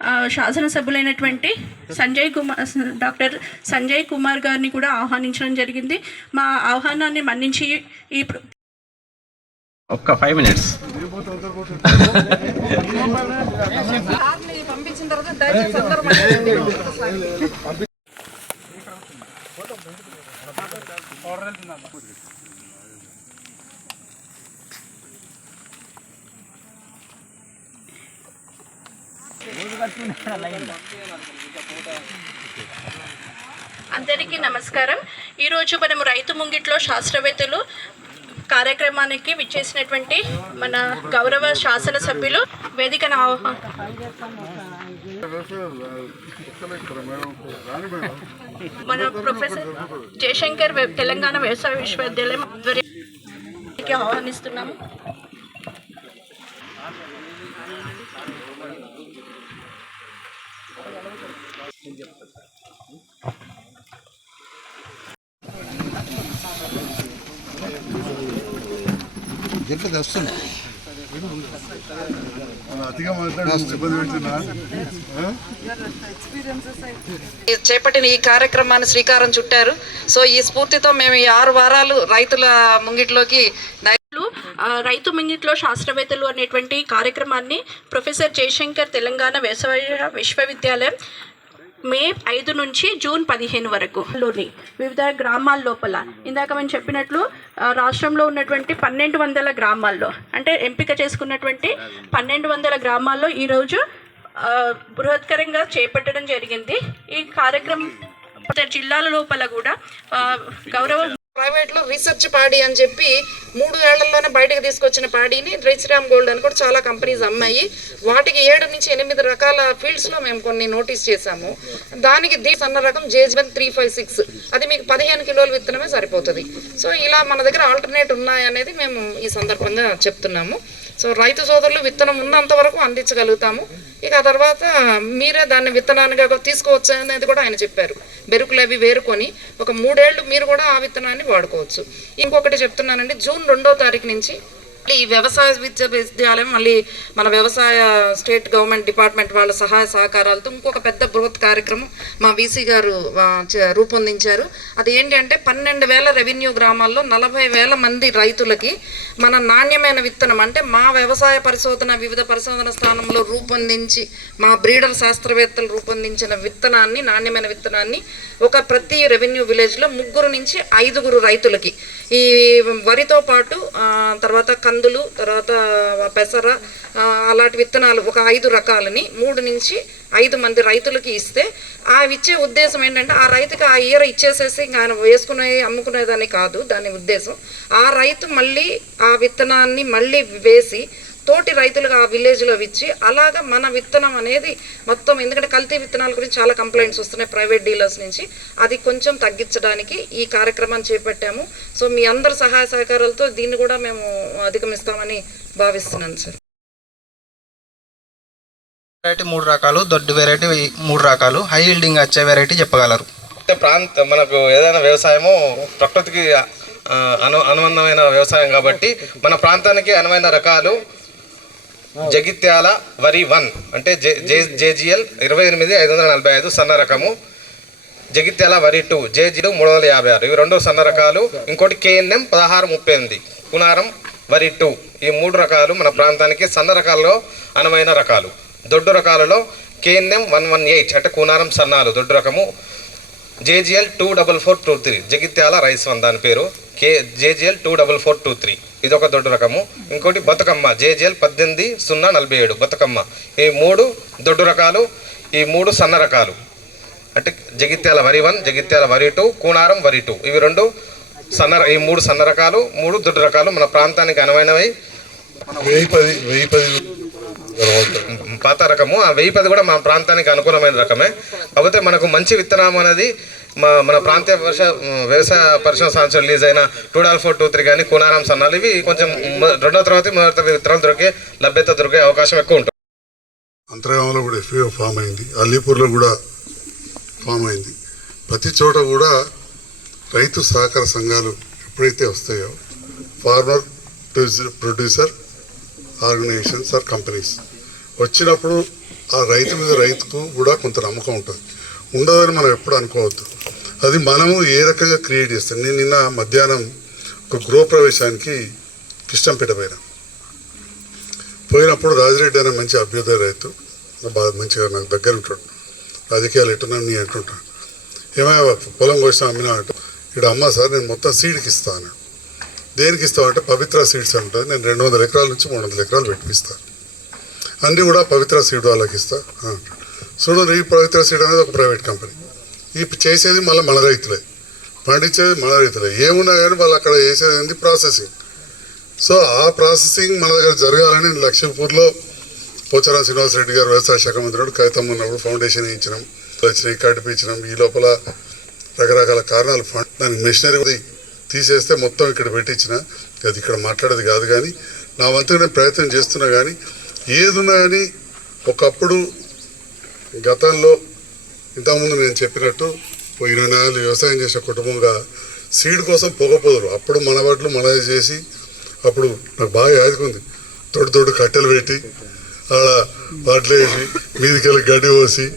ఆ, శాసనసభ్యులైనటువంటి సంజయ్ కుమార్ డాక్టర్ సంజయ్ కుమార్ గారిని కూడా ఆహ్వానించడం జరిగింది. మా ఆహ్వానాన్ని మన్నించి ఈ ఒక్క ఫైవ్ మినిట్స్. పంపించిన తర్వాత అందరికీ నమస్కారం. ఈరోజు మనం రైతు ముంగిట్లో శాస్త్రవేత్తలు కార్యక్రమానికి విచ్చేసినటువంటి మన గౌరవ శాసనసభ్యులు వేదికను ఆహ్వా మన ప్రొఫెసర్ జయశంకర్ వె- తెలంగాణ వ్యవసాయ విశ్వవిద్యాలయం ఆధ్వర్యానికి ఆహ్వానిస్తున్నాము. చేపట్టిన ఈ కార్యక్రమాన్ని శ్రీకారం చుట్టారు. సో ఈ స్ఫూర్తితో మేము ఈ ఆరు వారాలు రైతుల ముంగిట్లోకి రైతు మింగిట్లో శాస్త్రవేత్తలు అనేటువంటి కార్యక్రమాన్ని ప్రొఫెసర్ జయశంకర్ తెలంగాణ వ్యవసాయ విశ్వవిద్యాలయం మే ఐదు నుంచి జూన్ పదిహేను వరకు. లోని వివిధ గ్రామాల లోపల. ఇందాక మేము చెప్పినట్లు రాష్ట్రంలో ఉన్నటువంటి పన్నెండు వందల గ్రామాల్లో అంటే ఎంపిక చేసుకున్నటువంటి పన్నెండు వందల గ్రామాల్లో ఈరోజు బృహత్కరంగా చేపట్టడం జరిగింది. ఈ కార్యక్రమం జిల్లాల లోపల కూడా గౌరవ ప్రైవేట్లో రీసెర్చ్ పాడి అని చెప్పి మూడు ఏళ్ళలోనే బయటకు తీసుకొచ్చిన పాడీని శ్రీరామ్ గోల్డ్ అని కూడా చాలా కంపెనీస్ అమ్మాయి. వాటికి ఏడు నుంచి ఎనిమిది రకాల ఫీల్డ్స్లో మేము కొన్ని నోటీస్ చేశాము. దానికి దీ సన్న రకం జేజ్వన్ త్రీ ఫైవ్ సిక్స్. అది మీకు పదిహేను కిలోల విత్తనమే సరిపోతుంది. సో ఇలా మన దగ్గర ఆల్టర్నేట్ ఉన్నాయనేది మేము ఈ సందర్భంగా చెప్తున్నాము. సో రైతు సోదరులు విత్తనం ఉన్నంత వరకు అందించగలుగుతాము. ఇక ఆ తర్వాత మీరే దాన్ని విత్తనానిగా తీసుకోవచ్చు అనేది కూడా ఆయన చెప్పారు. బెరుకులు అవి వేరుకొని ఒక మూడేళ్ళు మీరు కూడా ఆ విత్తనాన్ని వాడుకోవచ్చు. ఇంకొకటి చెప్తున్నానండి జూన్ రెండో తారీఖు నుంచి ఈ వ్యవసాయ విశ్వవిద్యాలయం మళ్ళీ మన వ్యవసాయ స్టేట్ గవర్నమెంట్ డిపార్ట్మెంట్ వాళ్ళ సహాయ సహకారాలతో ఇంకొక పెద్ద బృహత్ కార్యక్రమం మా వీసీ గారు రూపొందించారు. అది ఏంటి అంటే పన్నెండు వేల రెవెన్యూ గ్రామాల్లో నలభై వేల మంది రైతులకి మన నాణ్యమైన విత్తనం అంటే మా వ్యవసాయ పరిశోధన వివిధ పరిశోధన స్థానంలో రూపొందించి మా బ్రీడర్ శాస్త్రవేత్తలు రూపొందించిన విత్తనాన్ని నాణ్యమైన విత్తనాన్ని ఒక ప్రతి రెవెన్యూ విలేజ్లో ముగ్గురు నుంచి ఐదుగురు రైతులకి. ఈ వరితో పాటు తర్వాత తర్వాత కందులు తర్వాత పెసర అలాంటి విత్తనాలు ఒక ఐదు రకాలని మూడు నుంచి ఐదు మంది రైతులకి ఇస్తే ఆ ఇచ్చే ఉద్దేశం ఏంటంటే ఆ రైతుకి ఆ ఇయర్ ఇచ్చేసేసి ఆయన వేసుకునే అమ్ముకునేదని కాదు దాని ఉద్దేశం. ఆ రైతు మళ్ళీ ఆ విత్తనాన్ని మళ్ళీ వేసి తోటి రైతులుగా ఆ విలేజ్లో ఇచ్చి అలాగా మన విత్తనం అనేది మొత్తం ఎందుకంటే కల్తీ విత్తనాల గురించి చాలా కంప్లైంట్స్ వస్తున్నాయి ప్రైవేట్ డీలర్స్ నుంచి. అది కొంచెం తగ్గించడానికి ఈ కార్యక్రమాన్ని చేపట్టాము. సో మీ అందరి సహాయ సహకారాలతో దీన్ని కూడా మేము అధిగమిస్తామని భావిస్తున్నాను సార్. వెరైటీ మూడు రకాలు దొడ్డు వెరైటీ మూడు రకాలు హై హీల్డింగ్ వచ్చే వెరైటీ చెప్పగలరు. ప్రాంత మనకు ఏదైనా వ్యవసాయము ప్రకృతికి అను అనుబంధమైన వ్యవసాయం కాబట్టి మన ప్రాంతానికి అనువైన రకాలు జగిత్యాల వరి వన్ అంటే జే జే జేజిఎల్ ఇరవై ఎనిమిది ఐదు వందల నలభై ఐదు సన్న రకము. జగిత్యాల వరి టూ జేజీలు మూడు వందల యాభై ఆరు. ఇవి రెండు సన్న రకాలు. ఇంకోటి కేఎన్ఎం పదహారు ముప్పై ఎనిమిది. కునారం వరి టూ ఈ మూడు రకాలు మన ప్రాంతానికి సన్న రకాల్లో అనువైన రకాలు. దొడ్డు రకాలలో కేఎన్ఎం వన్ వన్ ఎయిట్ అంటే కూనారం సన్నాలు దొడ్డు రకము. JGL two double four two three Jagtial rice one దాని పేరు. K JGL two double four two three. ఇది ఒక దొడ్డు రకము. ఇంకోటి బతుకమ్మ జేజిఎల్ పద్దెనిమిది సున్నా నలభై ఏడు. బతుకమ్మ. ఈ మూడు దొడ్డు రకాలు ఈ మూడు సన్న రకాలు. అంటే జగిత్యాల వరి వన్ జగిత్యాల వరి టూ కూనారం వరి టూ. ఇవి రెండు సన్న ఈ మూడు సన్న రకాలు మూడు దొడ్డు రకాలు మన ప్రాంతానికి అనువైనవి. వెయ్యి పది వెయ్యి పది పాత రకము. ఆ వెయ్యి పది కూడా మన ప్రాంతానికి అనుకూలమైన రకమే. కాకపోతే మనకు మంచి విత్తనం అనేది మా మన ప్రాంతీయ వర్ష వ్యవసాయ పరిశ్రమ సంవత్సరం రిలీజ్ అయిన two doll four two three కానీ కూనారం సన్నాలు ఇవి కొంచెం రెండో తర్వాత మొదటి విత్తనాలు దొరికే లభ్యత దొరికే అవకాశం ఎక్కువ ఉంటుంది. అంతర్గామంలో కూడా ఎఫ్ఏఓ ఫామ్ అయింది. అలీపూర్లో కూడా ఫామ్ అయింది. ప్రతి చోట కూడా రైతు సహకార సంఘాలు ఎప్పుడైతే వస్తాయో farmer producer organisations or companies. వచ్చినప్పుడు ఆ రైతు మీద రైతుకు కూడా కొంత నమ్మకం ఉంటుంది. ఉండదని మనం ఎప్పుడు అనుకోవద్దు. అది మనము ఏ రకంగా క్రియేట్ చేస్తాం? నేను నిన్న మధ్యాహ్నం ఒక గృహప్రవేశానికి కిష్టంపేట పోయినా. పోయినప్పుడు రాజిరెడ్డి అనే మంచి అభ్యుదయ రైతు బాగా మంచిగా నాకు దగ్గర ఉంటాడు. రాజకీయాలు ఎట్టున్నా నీ అంటుంటాడు. ఏమైనా పొలం కోసం అమ్మినా అంటూ ఇక్కడ అమ్మ సార్ నేను మొత్తం సీడ్కి ఇస్తాను దేనికి ఇస్తామంటే పవిత్ర సీడ్స్ అని ఉంటుంది నేను రెండు వందల ఎకరాల నుంచి మూడు వందల ఎకరాలు పెట్టిస్తాను అన్నీ కూడా పవిత్ర సీడ్ వాళ్ళకి ఇస్తా అంటాడు. చూడు ఈ పవిత్ర సీడ్ అనేది ఒక ప్రైవేట్ కంపెనీ. ఈ చేసేది మళ్ళీ మన రైతులే. పండించేది మన రైతులే. ఏమున్నా కానీ వాళ్ళు అక్కడ చేసేది ఏంది? ప్రాసెసింగ్ సో ఆ ప్రాసెసింగ్ మన దగ్గర జరగాలని లక్ష్మీపూర్లో పోచారం శ్రీనివాసరెడ్డి గారు వ్యవసాయ శాఖ మంత్రుడు కవితం ఉన్నప్పుడు ఫౌండేషన్ ఇచ్చినాం వచ్చినాయి కడిపించినాం ఈ లోపల రకరకాల కారణాలు ఫండ్ దానికి మిషనరీ తీసేస్తే మొత్తం ఇక్కడ పెట్టించిన. అది ఇక్కడ మాట్లాడేది కాదు కానీ నా వంతుగా నేను ప్రయత్నం చేస్తున్నా కానీ ఏదున్నా కానీ ఒకప్పుడు గతంలో ఇంతకుముందు నేను చెప్పినట్టు ఇరవై నాలుగు వ్యవసాయం చేసే కుటుంబంగా సీడ్ కోసం పొగపోదురు. అప్పుడు మన వాటిలో మనది చేసి అప్పుడు నాకు బాగా యాదుకుంది తోడు తోడు కట్టెలు పెట్టి ఆడ వాటిలో వేసి మీదికెళ్ళి గడ్డి పోసి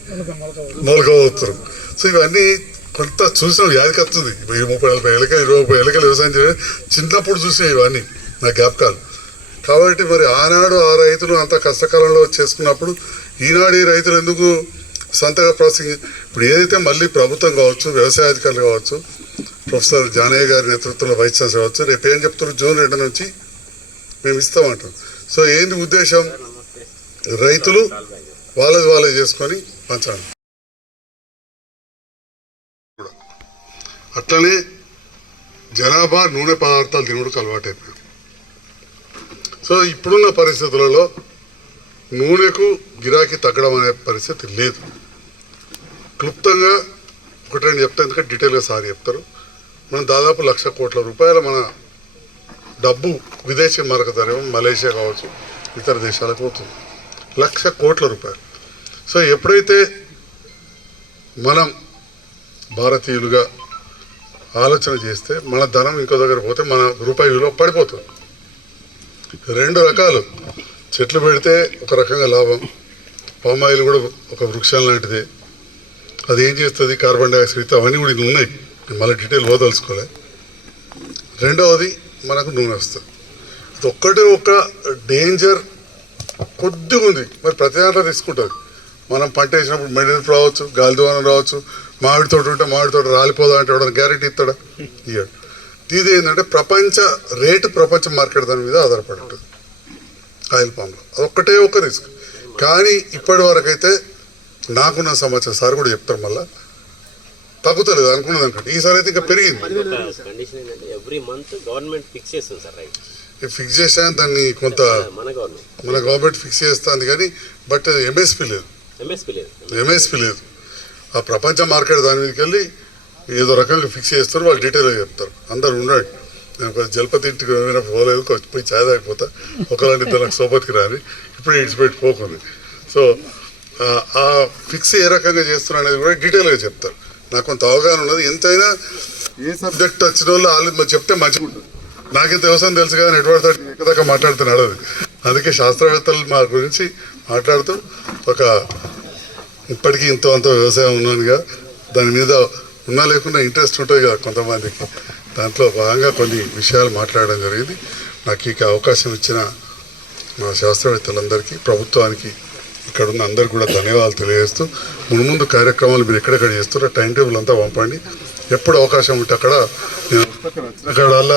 మొలక పోతున్నారు సో ఇవన్నీ కొంత చూసిన వ్యాధికి వస్తుంది. వెయ్యి ముప్పై నలభై ఏళ్ళకి ఇరవై ముప్పై ఏళ్ళకి వ్యవసాయం చేయడం చిన్నప్పుడు చూసిన ఇవన్నీ. నా జ్ఞాపకాలు. కాబట్టి మరి ఆనాడు ఆ రైతులు అంత కష్టకాలంలో చేసుకున్నప్పుడు ఈనాడు ఈ రైతులు ఎందుకు సొంతగా ప్రాసెసింగ్ ఇప్పుడు ఏదైతే మళ్ళీ ప్రభుత్వం కావచ్చు వ్యవసాయ అధికారులు కావచ్చు ప్రొఫెసర్ జానయ్య గారి నేతృత్వంలో వైస్ ఛాన్సలర్ కావచ్చు రేపు ఏం చెప్తున్నారు? జూన్ రెండు నుంచి మేము ఇస్తామంటాం సో ఏంది ఉద్దేశం? రైతులు వాళ్ళది వాళ్ళే చేసుకొని పంచాలి. అట్లనే జనాభా నూనె పదార్థాలు తినడానికి అలవాటైపోయారు సో ఇప్పుడున్న పరిస్థితులలో నూనెకు గిరాకీ తగ్గడం అనే పరిస్థితి లేదు. క్లుప్తంగా ఒకటి రెండు చెప్తా ఎందుకంటే డీటెయిల్గా సార్ చెప్తారు. మనం దాదాపు లక్ష కోట్ల రూపాయల మన డబ్బు విదేశీ మరక ధరం మలేషియా కావచ్చు ఇతర దేశాలకు పోతుంది. లక్ష కోట్ల రూపాయలు. సో ఎప్పుడైతే మనం భారతీయులుగా ఆలోచన చేస్తే మన ధనం ఇంకో దగ్గర పోతే మన రూపాయి విలువ పడిపోతుంది. రెండు రకాలు. చెట్లు పెడితే ఒక రకంగా లాభం. పామాయిల్ కూడా ఒక వృక్షం లాంటిదే. అది ఏం చేస్తుంది? కార్బన్ డైఆక్సైడ్ అవన్నీ కూడా ఇన్ని ఉన్నాయి. మళ్ళీ డీటెయిల్ పోదలుచుకోలే. రెండవది మనకు నూనె వస్తుంది. అది ఒక్కటే ఒక డేంజర్ కొద్దిగా ఉంది. మరి ప్రతి దాంట్లో రిస్క్ ఉంటుంది మనం పంట వేసినప్పుడు మెడిసిన్ రావచ్చు గాలి దోవనం రావచ్చు మామిడి తోట ఉంటే మామిడి తోట రాలిపోదా అంటే ఎవడన్నా గ్యారెంటీ ఇస్తాడా? ఇయ్యాడు. ఇది ఏంటంటే ప్రపంచ రేటు ప్రపంచ మార్కెట్ దాని మీద ఆధారపడి ఉంటుంది. ఆయిల్ పామ్లో అదొక్కటే ఒక రిస్క్. కానీ ఇప్పటి వరకు అయితే నాకున్న సమాచారం సార్ కూడా చెప్తారు మళ్ళా. తగ్గుతలేదు అనుకున్నది అనుకోండి. ఈసారి అయితే ఇంకా పెరిగింది. ఫిక్స్ చేసినా దాన్ని కొంత మన గవర్నమెంట్ ఫిక్స్ చేస్తుంది కానీ బట్ ఎంఎస్పి లేదు. ఎంఎస్పీ లేదు. ఎంఎస్పి లేదు. ఆ ప్రపంచ మార్కెట్ దాని మీదకి వెళ్ళి ఏదో రకంగా ఫిక్స్ చేస్తారు వాళ్ళు డీటెయిల్గా చెప్తారు. అందరు ఉండండి. నేను జలపతి ఇంటికి ఏమైనా పోలేదు పోయి ఛాయ్ తాగిపోతా. ఒకలాంటి ఇద్దరు నాకు సోపతికి రాని ఇప్పుడు ఇడిచిపెట్టి పోకుంది. సో ఆ- ఫిక్స్ ఏ రకంగా చేస్తున్నా అనేది కూడా డీటెయిల్గా చెప్తారు. నాకు కొంత అవగాహన ఉన్నది. ఎంతైనా ఏ సబ్జెక్ట్ వచ్చిన వాళ్ళు వాళ్ళు చెప్తే మంచిగా ఉంటుంది. నాకింత వ్యవసాయం తెలుసు కదా నెట్వర్క్ తోటి ఎక్కదాకా మాట్లాడుతున్నాడు అది అందుకే శాస్త్రవేత్తలు మా గురించి మాట్లాడుతూ ఒక ఇప్పటికీ ఇంత అంత వ్యవసాయం ఉన్నానుగా దాని మీద ఉన్నా లేకుండా ఇంట్రెస్ట్ ఉంటుంది కదా కొంతమందికి. దాంట్లో భాగంగా కొన్ని విషయాలు మాట్లాడడం జరిగింది. నాకు ఇక అవకాశం ఇచ్చిన మా శాస్త్రవేత్తలందరికీ ప్రభుత్వానికి ఇక్కడ ఉన్న అందరికీ కూడా ధన్యవాదాలు తెలియజేస్తూ ముందు కార్యక్రమాలు మీరు ఎక్కడెక్కడ చేస్తారో టైం టేబుల్ అంతా పంపండి. ఎప్పుడు అవకాశం ఉంటే అక్కడ నేను అక్కడల్లా